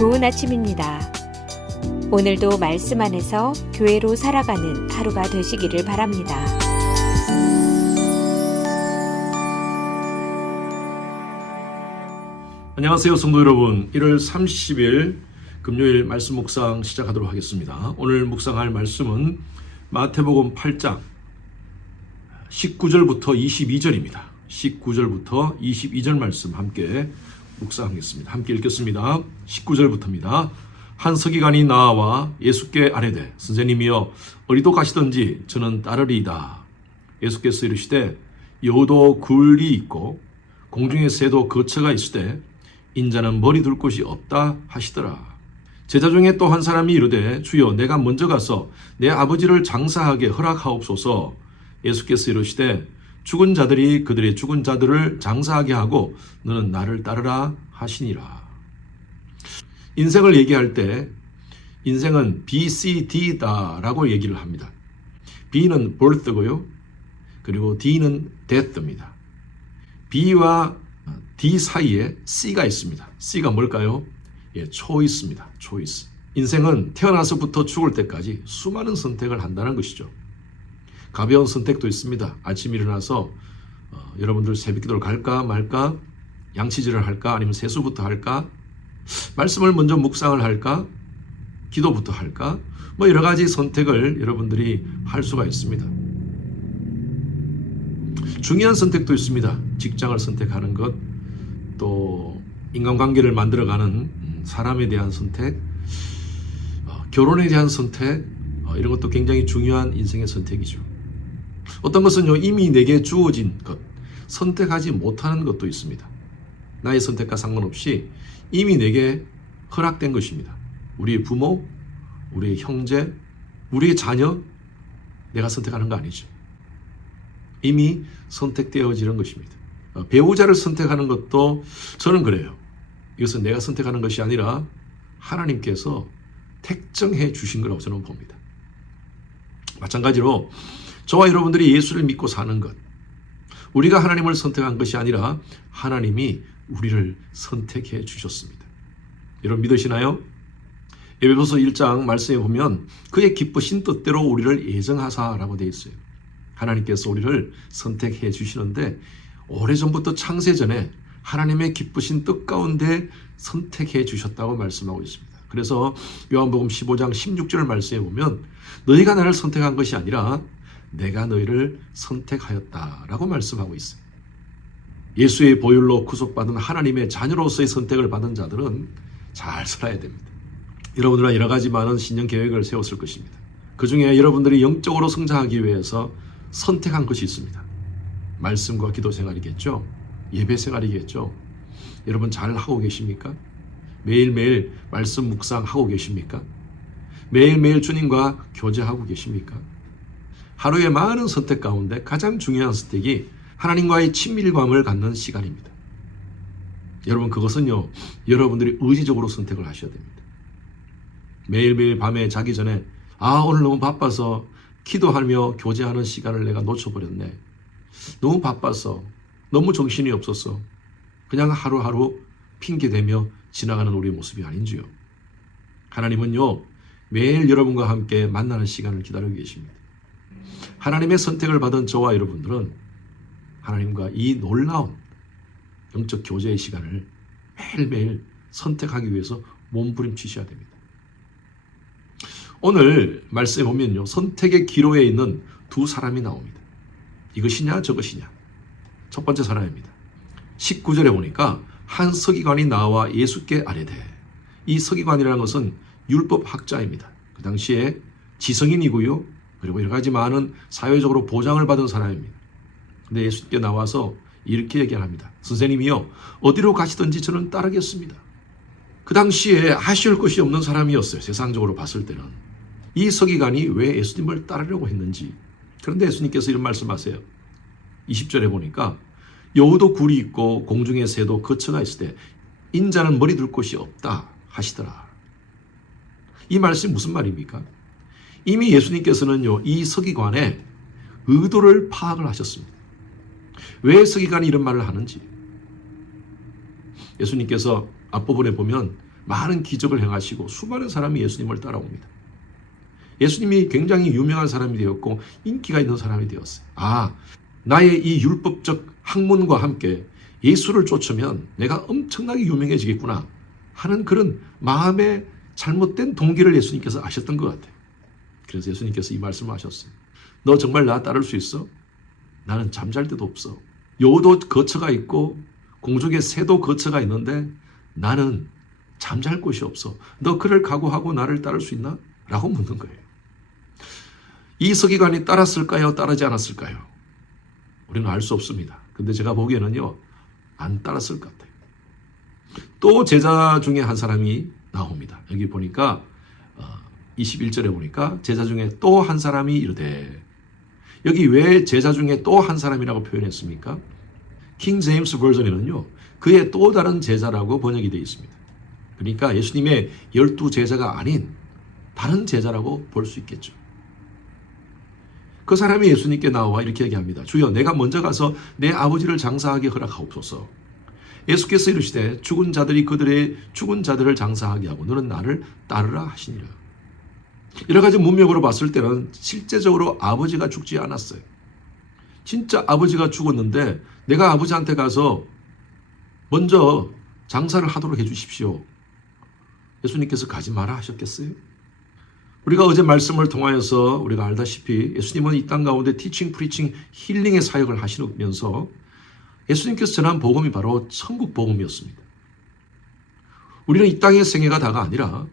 좋은 아침입니다. 오늘도 말씀 안에서 교회로 살아가는 하루가 되시기를 바랍니다. 안녕하세요, 성도 여러분. 1월 30일 금요일 말씀 묵상 시작하도록 하겠습니다. 오늘 묵상할 말씀은 마태복음 8장 19절부터 22절입니다. 19절부터 22절 말씀 함께 묵상하겠습니다. 함께 읽겠습니다. 19절부터입니다. 한 서기관이 나와 예수께 아뢰되 선생님이여 어디도 가시든지 저는 따르리이다. 예수께서 이르시되 여우도 굴이 있고 공중의 새도 거처가 있으되 인자는 머리 둘 곳이 없다 하시더라. 제자 중에 또 한 사람이 이르되 주여 내가 먼저 가서 내 아버지를 장사하게 허락하옵소서. 예수께서 이르시되 죽은 자들이 그들의 죽은 자들을 장사하게 하고 너는 나를 따르라 하시니라. 인생을 얘기할 때 인생은 BCD다라고 얘기를 합니다. B는 birth고요. 그리고 D는 death입니다. B와 D 사이에 C가 있습니다. C가 뭘까요? choice입니다. choice. 인생은 태어나서부터 죽을 때까지 수많은 선택을 한다는 것이죠. 가벼운 선택도 있습니다. 아침 일어나서 여러분들 새벽기도를 갈까 말까, 양치질을 할까, 아니면 세수부터 할까, 말씀을 먼저 묵상을 할까, 기도부터 할까, 여러 가지 선택을 여러분들이 할 수가 있습니다. 중요한 선택도 있습니다. 직장을 선택하는 것, 또 인간관계를 만들어가는 사람에 대한 선택, 결혼에 대한 선택, 이런 것도 굉장히 중요한 인생의 선택이죠. 어떤 것은요, 이미 내게 주어진 것, 선택하지 못하는 것도 있습니다. 나의 선택과 상관없이 이미 내게 허락된 것입니다. 우리의 부모, 우리의 형제, 우리의 자녀, 내가 선택하는 거 아니죠. 이미 선택되어지는 것입니다. 배우자를 선택하는 것도 저는 그래요. 이것은 내가 선택하는 것이 아니라 하나님께서 택정해 주신 거라고 저는 봅니다. 마찬가지로 저와 여러분들이 예수를 믿고 사는 것, 우리가 하나님을 선택한 것이 아니라 하나님이 우리를 선택해 주셨습니다. 여러분 믿으시나요? 에베소서 1장 말씀에 보면 그의 기쁘신 뜻대로 우리를 예정하사라고 되어 있어요. 하나님께서 우리를 선택해 주시는데 오래전부터 창세전에 하나님의 기쁘신 뜻 가운데 선택해 주셨다고 말씀하고 있습니다. 그래서 요한복음 15장 16절 말씀에 보면 너희가 나를 선택한 것이 아니라 내가 너희를 선택하였다라고 말씀하고 있어요. 예수의 보혈로 구속받은 하나님의 자녀로서의 선택을 받은 자들은 잘 살아야 됩니다. 여러분들은 여러 가지 많은 신년 계획을 세웠을 것입니다. 그 중에 여러분들이 영적으로 성장하기 위해서 선택한 것이 있습니다. 말씀과 기도 생활이겠죠. 예배 생활이겠죠. 여러분 잘 하고 계십니까? 매일매일 말씀 묵상하고 계십니까? 매일매일 주님과 교제하고 계십니까? 하루의 많은 선택 가운데 가장 중요한 선택이 하나님과의 친밀감을 갖는 시간입니다. 여러분 그것은요, 여러분들이 의지적으로 선택을 하셔야 됩니다. 매일매일 밤에 자기 전에 오늘 너무 바빠서 기도하며 교제하는 시간을 내가 놓쳐버렸네. 너무 바빠서 너무 정신이 없어서 그냥 하루하루 핑계대며 지나가는 우리의 모습이 아닌지요. 하나님은요, 매일 여러분과 함께 만나는 시간을 기다리고 계십니다. 하나님의 선택을 받은 저와 여러분들은 하나님과 이 놀라운 영적 교제의 시간을 매일매일 선택하기 위해서 몸부림치셔야 됩니다. 오늘 말씀에 보면요, 선택의 기로에 있는 두 사람이 나옵니다. 이것이냐 저것이냐. 첫 번째 사람입니다. 19절에 보니까 한 서기관이 나와 예수께 아뢰되, 이 서기관이라는 것은 율법학자입니다. 그 당시에 지성인이고요, 그리고 여러 가지 많은 사회적으로 보장을 받은 사람입니다. 근데 예수께 나와서 이렇게 얘기합니다. 선생님이요, 어디로 가시든지 저는 따르겠습니다. 그 당시에 아쉬울 것이 없는 사람이었어요. 세상적으로 봤을 때는. 이 서기관이 왜 예수님을 따르려고 했는지. 그런데 예수님께서 이런 말씀하세요. 20절에 보니까 여우도 굴이 있고 공중의 새도 거처가 있을 때 인자는 머리 둘 곳이 없다 하시더라. 이 말씀이 무슨 말입니까? 이미 예수님께서는요, 이 서기관의 의도를 파악을 하셨습니다. 왜 서기관이 이런 말을 하는지. 예수님께서 앞부분에 보면 많은 기적을 행하시고 수많은 사람이 예수님을 따라옵니다. 예수님이 굉장히 유명한 사람이 되었고 인기가 있는 사람이 되었어요. 나의 이 율법적 학문과 함께 예수를 쫓으면 내가 엄청나게 유명해지겠구나 하는 그런 마음의 잘못된 동기를 예수님께서 아셨던 것 같아요. 그래서 예수님께서 이 말씀을 하셨어요. 너 정말 나 따를 수 있어? 나는 잠잘 데도 없어. 여우도 거처가 있고 공중에 새도 거처가 있는데 나는 잠잘 곳이 없어. 너 그를 각오하고 나를 따를 수 있나? 라고 묻는 거예요. 이 서기관이 따랐을까요? 따르지 않았을까요? 우리는 알 수 없습니다. 근데 제가 보기에는요, 안 따랐을 것 같아요. 또 제자 중에 한 사람이 나옵니다. 여기 보니까 21절에 보니까 제자 중에 또 한 사람이 이르되, 여기 왜 제자 중에 또 한 사람이라고 표현했습니까? 킹 제임스 버전에는요, 그의 또 다른 제자라고 번역이 되어 있습니다. 그러니까 예수님의 12제자가 아닌 다른 제자라고 볼 수 있겠죠. 그 사람이 예수님께 나와 이렇게 얘기합니다. 주여, 내가 먼저 가서 내 아버지를 장사하게 허락하옵소서. 예수께서 이르시되 죽은 자들이 그들의 죽은 자들을 장사하게 하고 너는 나를 따르라 하시니라. 여러 가지 문맥으로 봤을 때는 실제적으로 아버지가 죽지 않았어요. 진짜 아버지가 죽었는데 내가 아버지한테 가서 먼저 장사를 하도록 해주십시오. 예수님께서 가지 마라 하셨겠어요? 우리가 어제 말씀을 통하여서 우리가 알다시피 예수님은 이 땅 가운데 티칭, 프리칭, 힐링의 사역을 하시면서 예수님께서 전한 복음이 바로 천국 복음이었습니다. 우리는 이 땅의 생애가 다가 아니라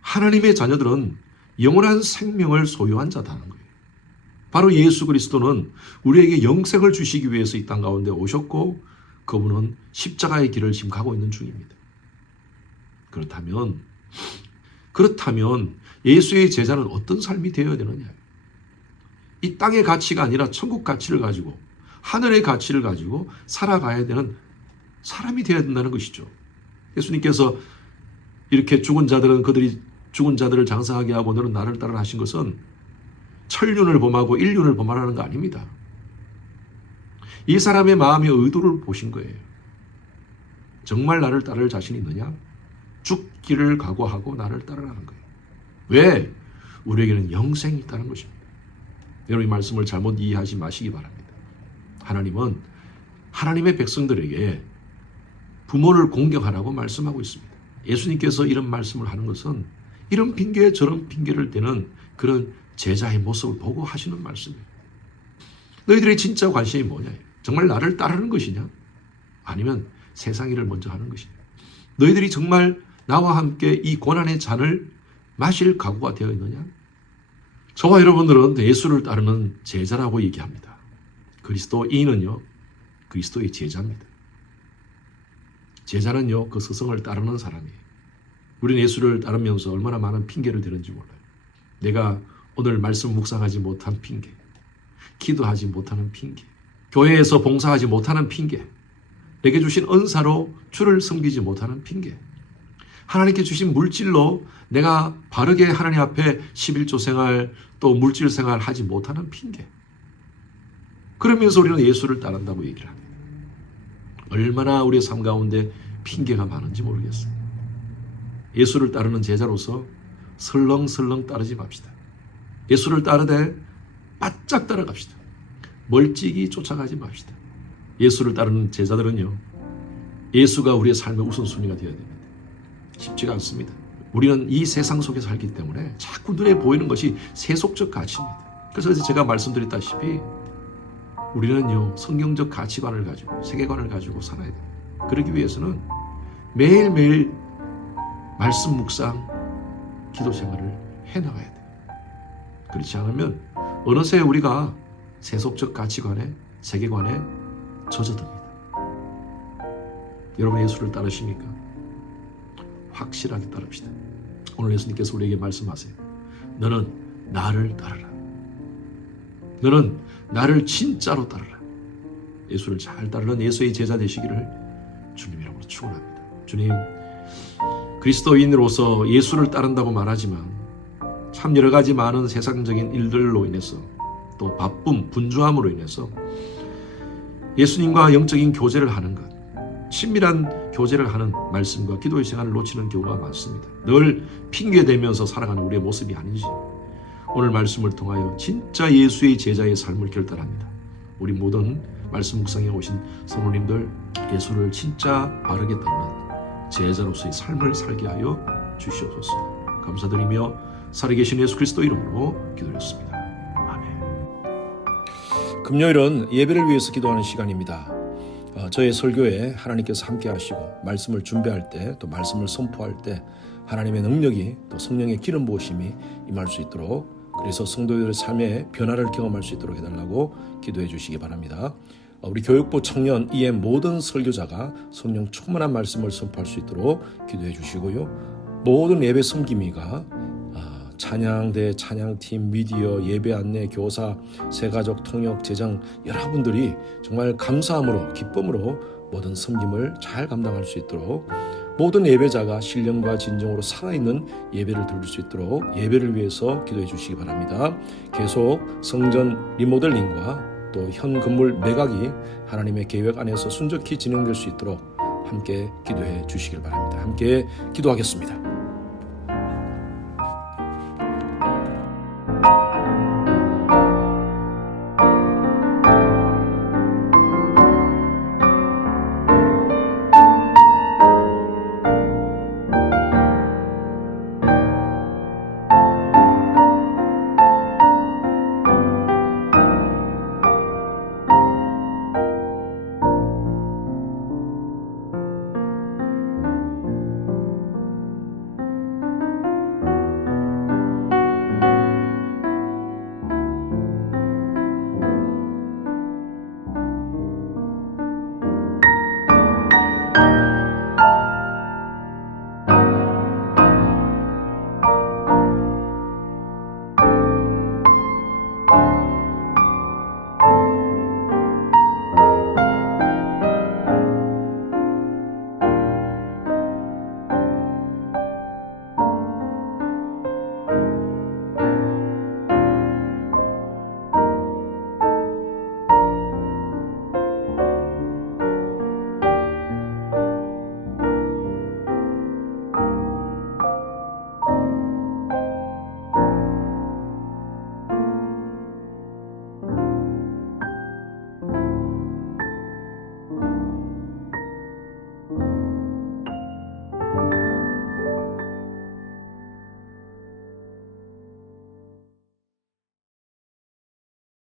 하나님의 자녀들은 영원한 생명을 소유한 자다는 거예요. 바로 예수 그리스도는 우리에게 영생을 주시기 위해서 이 땅 가운데 오셨고 그분은 십자가의 길을 지금 가고 있는 중입니다. 그렇다면 예수의 제자는 어떤 삶이 되어야 되느냐? 이 땅의 가치가 아니라 천국 가치를 가지고 하늘의 가치를 가지고 살아가야 되는 사람이 되어야 된다는 것이죠. 예수님께서 이렇게 죽은 자들은 그들이 죽은 자들을 장사하게 하고 너는 나를 따르라 하신 것은 천륜을 범하고 인륜을 범하라는 거 아닙니다. 이 사람의 마음의 의도를 보신 거예요. 정말 나를 따를 자신이 있느냐? 죽기를 각오하고 나를 따르라는 거예요. 왜? 우리에게는 영생이 있다는 것입니다. 여러분, 이 말씀을 잘못 이해하지 마시기 바랍니다. 하나님은 하나님의 백성들에게 부모를 공경하라고 말씀하고 있습니다. 예수님께서 이런 말씀을 하는 것은 이런 핑계 저런 핑계를 대는 그런 제자의 모습을 보고 하시는 말씀이에요. 너희들의 진짜 관심이 뭐냐? 정말 나를 따르는 것이냐? 아니면 세상 일을 먼저 하는 것이냐? 너희들이 정말 나와 함께 이 고난의 잔을 마실 각오가 되어 있느냐? 저와 여러분들은 예수를 따르는 제자라고 얘기합니다. 그리스도인은요, 그리스도의 제자입니다. 제자는요, 그 스승을 따르는 사람이에요. 우리는 예수를 따르면서 얼마나 많은 핑계를 대는지 몰라요. 내가 오늘 말씀 묵상하지 못한 핑계, 기도하지 못하는 핑계, 교회에서 봉사하지 못하는 핑계, 내게 주신 은사로 주를 섬기지 못하는 핑계, 하나님께 주신 물질로 내가 바르게 하나님 앞에 11조 생활 또 물질 생활 하지 못하는 핑계. 그러면서 우리는 예수를 따른다고 얘기를 합니다. 얼마나 우리의 삶 가운데 핑계가 많은지 모르겠어요. 예수를 따르는 제자로서 설렁설렁 따르지 맙시다. 예수를 따르되 바짝 따라갑시다. 멀찍이 쫓아가지 맙시다. 예수를 따르는 제자들은요, 예수가 우리의 삶의 우선순위가 되어야 됩니다. 쉽지가 않습니다. 우리는 이 세상 속에 살기 때문에 자꾸 눈에 보이는 것이 세속적 가치입니다. 그래서 제가 말씀드렸다시피 우리는요, 성경적 가치관을 가지고 세계관을 가지고 살아야 됩니다. 그러기 위해서는 매일매일 말씀 묵상, 기도 생활을 해나가야 돼요. 그렇지 않으면 어느새 우리가 세속적 가치관에, 세계관에 젖어듭니다. 여러분, 예수를 따르십니까? 확실하게 따릅시다. 오늘 예수님께서 우리에게 말씀하세요. 너는 나를 따르라. 너는 나를 진짜로 따르라. 예수를 잘 따르는 예수의 제자 되시기를 주님 이름으로 축원합니다. 주님, 그리스도인으로서 예수를 따른다고 말하지만 참 여러 가지 많은 세상적인 일들로 인해서 또 바쁨, 분주함으로 인해서 예수님과 영적인 교제를 하는 것, 친밀한 교제를 하는 말씀과 기도의 시간을 놓치는 경우가 많습니다. 늘 핑계대면서 살아가는 우리의 모습이 아닌지 오늘 말씀을 통하여 진짜 예수의 제자의 삶을 결단합니다. 우리 모든 말씀 묵상에 오신 성도님들 예수를 진짜 바르게 따르는 제자로서의 삶을 살게 하여 주시옵소서. 감사드리며 살아계신 예수 그리스도 이름으로 기도드렸습니다. 아멘. 금요일은 예배를 위해서 기도하는 시간입니다. 저의 설교에 하나님께서 함께 하시고 말씀을 준비할 때 또 말씀을 선포할 때 하나님의 능력이 또 성령의 기름 부으심이 임할 수 있도록 그래서 성도들의 삶에 변화를 경험할 수 있도록 해달라고 기도해 주시기 바랍니다. 우리 교육부 청년 이의 모든 설교자가 성령 충만한 말씀을 선포할 수 있도록 기도해 주시고요. 모든 예배 섬김이가 찬양대, 찬양팀, 미디어, 예배 안내, 교사, 새가족, 통역, 제장 여러분들이 정말 감사함으로 기쁨으로 모든 섬김을 잘 감당할 수 있도록 모든 예배자가 신령과 진정으로 살아있는 예배를 드릴 수 있도록 예배를 위해서 기도해 주시기 바랍니다. 계속 성전 리모델링과 또 현 건물 매각이 하나님의 계획 안에서 순적히 진행될 수 있도록 함께 기도해 주시길 바랍니다. 함께 기도하겠습니다.